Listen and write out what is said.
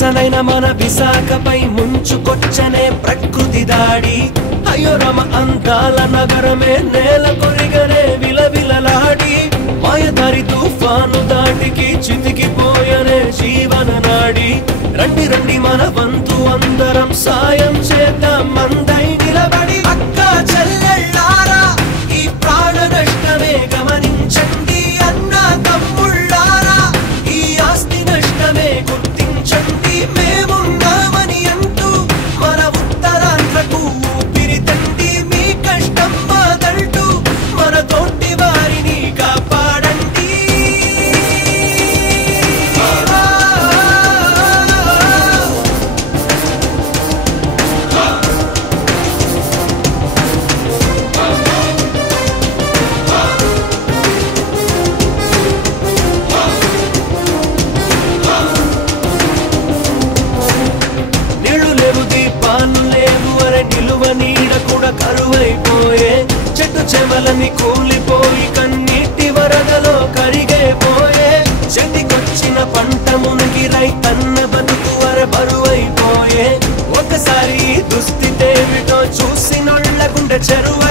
పచ్చనైన మన విశాఖపై ముంచుకొచ్చనే ప్రకృతి దాడి అయ్యో రమ అందాల నగరమే నేల కొరిగనే విలవిలలాడి మాయదారి తుఫాను దాటికి చితికిపోయనే జీవన నాడి రండి రండి మన వంతు అందరం సాయం చేద్దాం మందై నిలబడి అక్క చెల్లెళ్ళారా ఈ ప్రాణ నష్టమే గమనించండి అన్న తమ్ముళ్ళారా ఈ ఆస్తి నష్టమే గుర్తించండి మేమున్నామని అంటూ మన ఉత్తరాంధ్రకు ఊపిరి తండి మీ కష్టం మాదంటూ మన తోటి వారిని కాపాడండి నీళ్లు లేవు దీపాలు లేవు అరే నిలువ నీడ కూడా కరువైపోయే చెట్టు చెమలని కూలిపోయి కన్నీటి వరదలో కరిగైపోయే చెట్టుకొచ్చిన పంట మునిగి రైతన్న బతుకు అర బరువైపోయే ఒకసారి దుస్థితేమిటో చూసి నొళ్ళ గుండె చెరువ